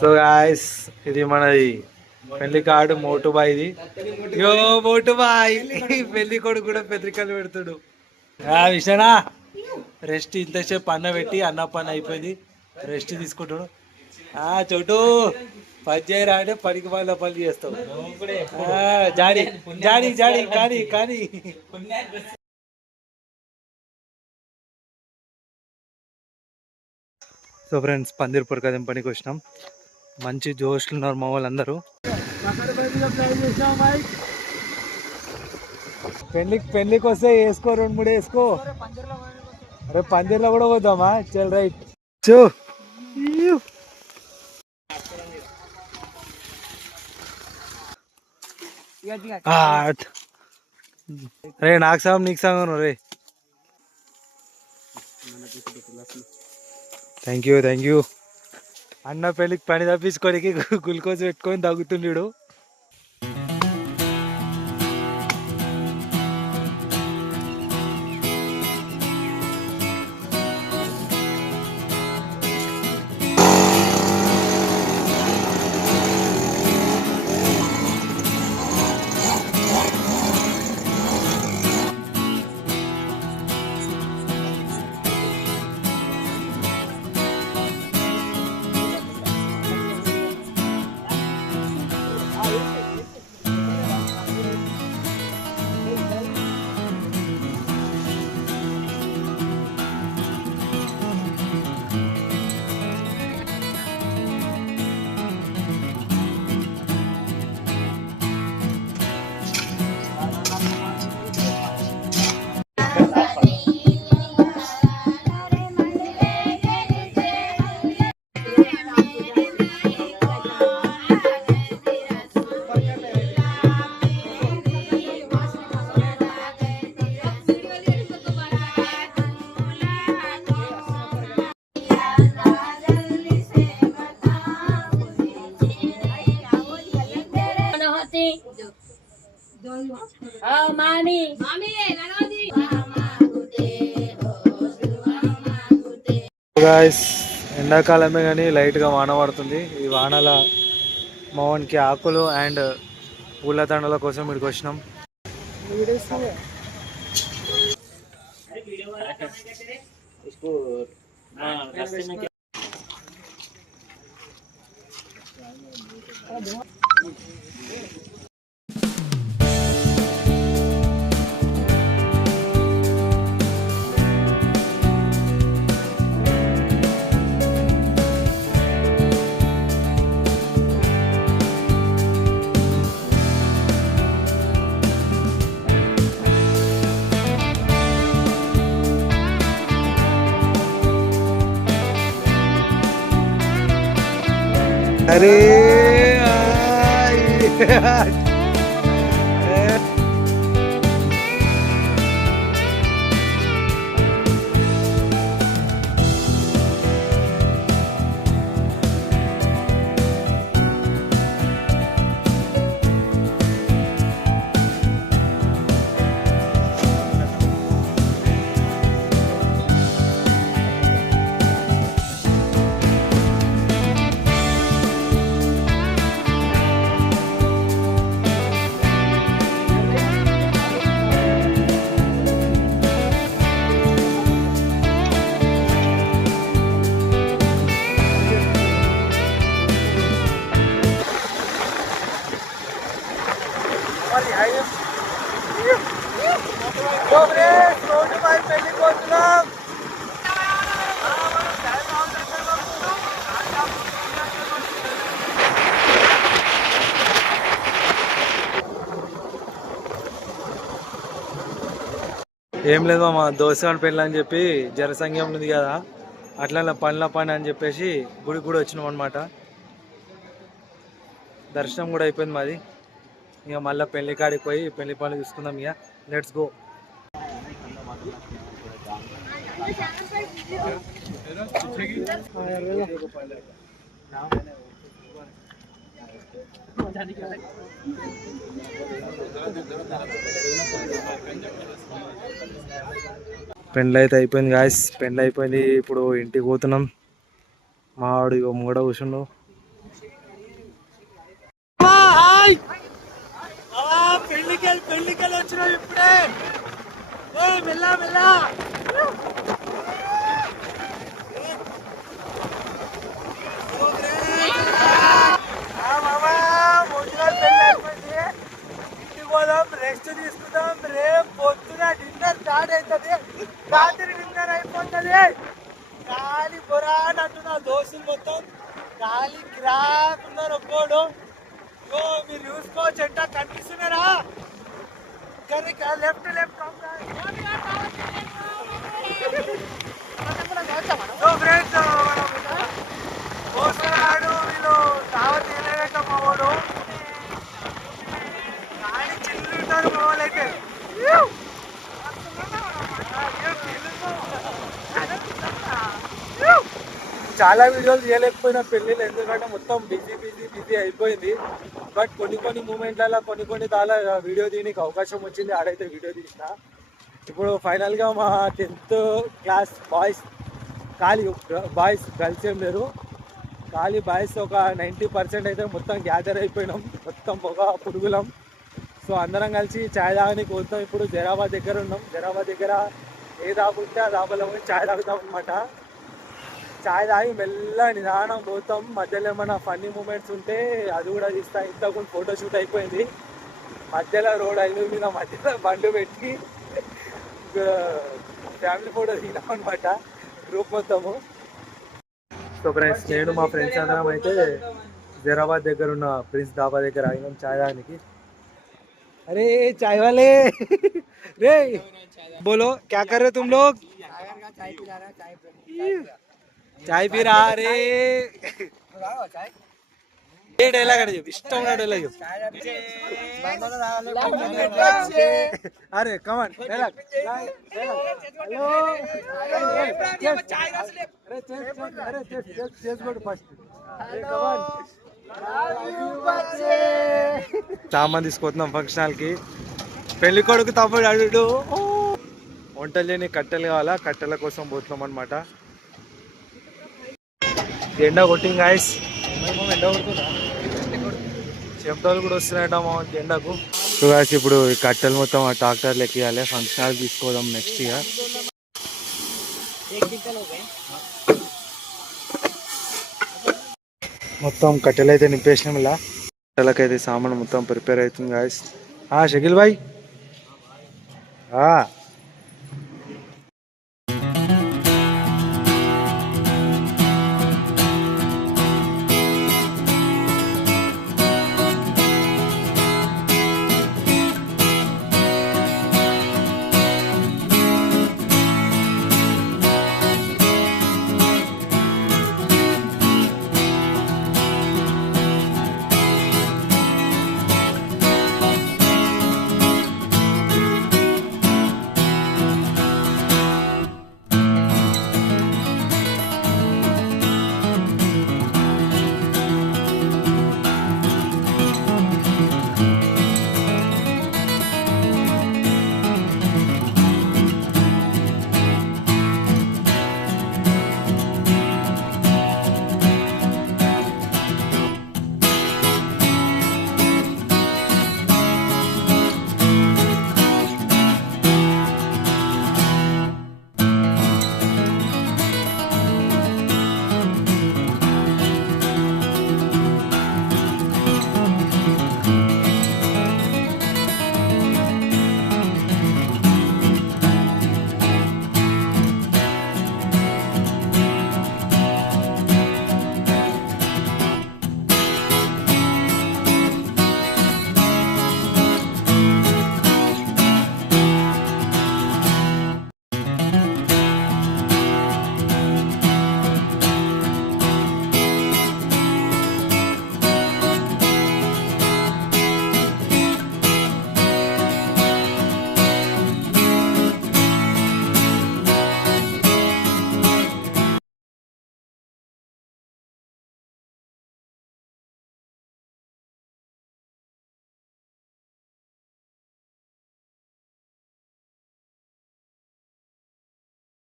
So guys ఇది మనది పెళ్లి కార్డు మోటుబాయిది. యో మోటుబాయ్ పెళ్లి కొడుకు కూడా పెద్దరికలు పెడుతుడు. విషయనా రెస్ట్ ఇంతసేపు అన్న పెట్టి అన్న పని అయిపోయింది, రెస్ట్ తీసుకుంటాడు. చోటు పని చేయరా అంటే పనికి వాళ్ళ పని చేస్తావు. జాడి జాడి జాడి కానీ కానీ. సో ఫ్రెండ్స్ పందిర్పూర్ కదేం పనికి వచ్చినాం. మంచి జోష్లు ఉన్నారు మా వాళ్ళందరూ. పెళ్ళికి వస్తే వేసుకో, 2-3 వేసుకో. అరే పందిర్లో కూడా పోదామా? చల్ రైట్. రే నాకు సాగం నీకు సాగం రే. Thank you. అన్న పెళ్ళికి పని తప్పించుకోనికి గ్లూకోజ్ పెట్టుకొని తగ్గుతుండడు. ఎండాకాలమే కానీ లైట్గా వాన పడుతుంది. ఈ వానల మోహన్కి ఆకులు అండ్ పూల దండల కోసం ఇక్కడికి వచ్చినాం. अरे ఏం లేదు మా దోసగాని పెళ్ళి అని చెప్పి జనసంఘం ఉంది కదా, అట్లా పని అని చెప్పేసి గుడికి కూడా వచ్చినాం అనమాట. దర్శనం కూడా అయిపోయింది మాది. ఇక మళ్ళీ పెళ్లి కాడికి పోయి పెళ్లి పనులు చూసుకుందాం. ఇక లెట్స్ గో. పెండ్లి అయితే అయిపోయింది గాయస్, పెండ్లి అయిపోయింది. ఇప్పుడు ఇంటికి పోతున్నాం. మా వాడు ఇక ముంగడ కూర్చుండు. బాయ్. పెళ్ళికెళ్ళి వచ్చినావు ఇప్పుడే. మెల్లా మెల్లా. రెస్ట్ తీసుకుందాం. రేపు పొద్దున డిన్నర్ స్టార్ట్ అవుతుంది. రాత్రి డిన్నర్ అయిపోతుంది. గాలి బొరాన్ అంటున్నా దోస్తులు మొత్తం గాలి కిరాక్ ఉన్నారు. ఒక్కోడు మీరు చూసుకోవచ్చు. ఎంట కనిపిస్తున్నారా? లెఫ్ట్ లెఫ్ట్ ఫ్రెండ్స్ వస్తున్నాడు. వీళ్ళు దావత్ చేయలేదట మా వాడు. గాలి చిల్లుంటారు మా వాళ్ళు అయితే. చాలా వీడియోలు చేయలేకపోయినా పెళ్ళిళ్ళు, ఎందుకంటే మొత్తం బిజీ అయిపోయింది. బట్ కొన్ని మూమెంట్లలో కొన్ని చాలా వీడియో తీయడానికి అవకాశం వచ్చింది. ఆడైతే వీడియో తీసిన. ఇప్పుడు ఫైనల్గా మా 10th క్లాస్ బాయ్స్ ఖాళీ, బాయ్స్ గర్ల్స్ ఏం లేరు, ఖాళీ బాయ్స్ ఒక 90% అయితే మొత్తం గ్యాదర్ అయిపోయినాం. మొత్తం పొగ పురుగులం. సో అందరం కలిసి ఛాయ్ తాగడానికి పోతాం. ఇప్పుడు జైరాబాద్ దగ్గర ఉన్నాం. జైరాబాద్ దగ్గర ఏ తాగుంటే ఆ దాబాలో పోయి ఛాయ్ తాగుతాం అనమాట. ఛాయ్ తాగి మెల్ల నిదానం పోతాం. మధ్యలో ఏమైనా ఫన్నీ మూమెంట్స్ ఉంటే అది కూడా తీస్తా. ఇంతకు ఫోటోషూట్ అయిపోయింది. మధ్యలో రోడ్ హైవే మీద మధ్యలో బండ్లు పెట్టి ఫ్యామిలీ ఫోటో దిగినాం అనమాట, గ్రూప్ మొత్తము. సో ఫ్రెండ్స్, నేను మా ఫ్రెండ్స్ అందరం అయితే జైరాబాద్ దగ్గర ఉన్న ప్రిన్స్ డాబా దగ్గర ఆగినాం ఛాయ్ తాగడానికి. अरे चाय वाले रे बोलो क्या कर रहे तुम लोग? चाय पी रहा रे. ये डायलॉग है, इष्टम ना डायलॉग. अरे कम ऑन डायलॉग. हेलो अरे चेस गुड फर्स्ट. अरे कम ऑन. సామాన్ తీసుకొస్తున్నాం ఫంక్షన్ హాల్కి. పెళ్లి కొడుకు తమ్ముడు అడుగు వంటలు లేని కట్టెలు కావాలా, కట్టెల కోసం పోతున్నాం అనమాట. ఎండ కొట్టింగ్ గాయస్. ఎండ కొడుతుందా? చెమటలు కూడా వస్తున్నాయట మా ఎండకు. సో గాయస్, ఇప్పుడు ఈ కట్టెలు మొత్తం ఆ ట్రాక్టర్లు ఎక్కియాలి. ఫంక్షన్ హాల్ తీసుకోదాం నెక్స్ట్ ఇయర్. మొత్తం కట్టెలు అయితే నింపేసినాం. ఇలా కట్టెలకైతే సామాన్ మొత్తం ప్రిపేర్ అవుతుంది గాయస్. షకీల్ భాయ్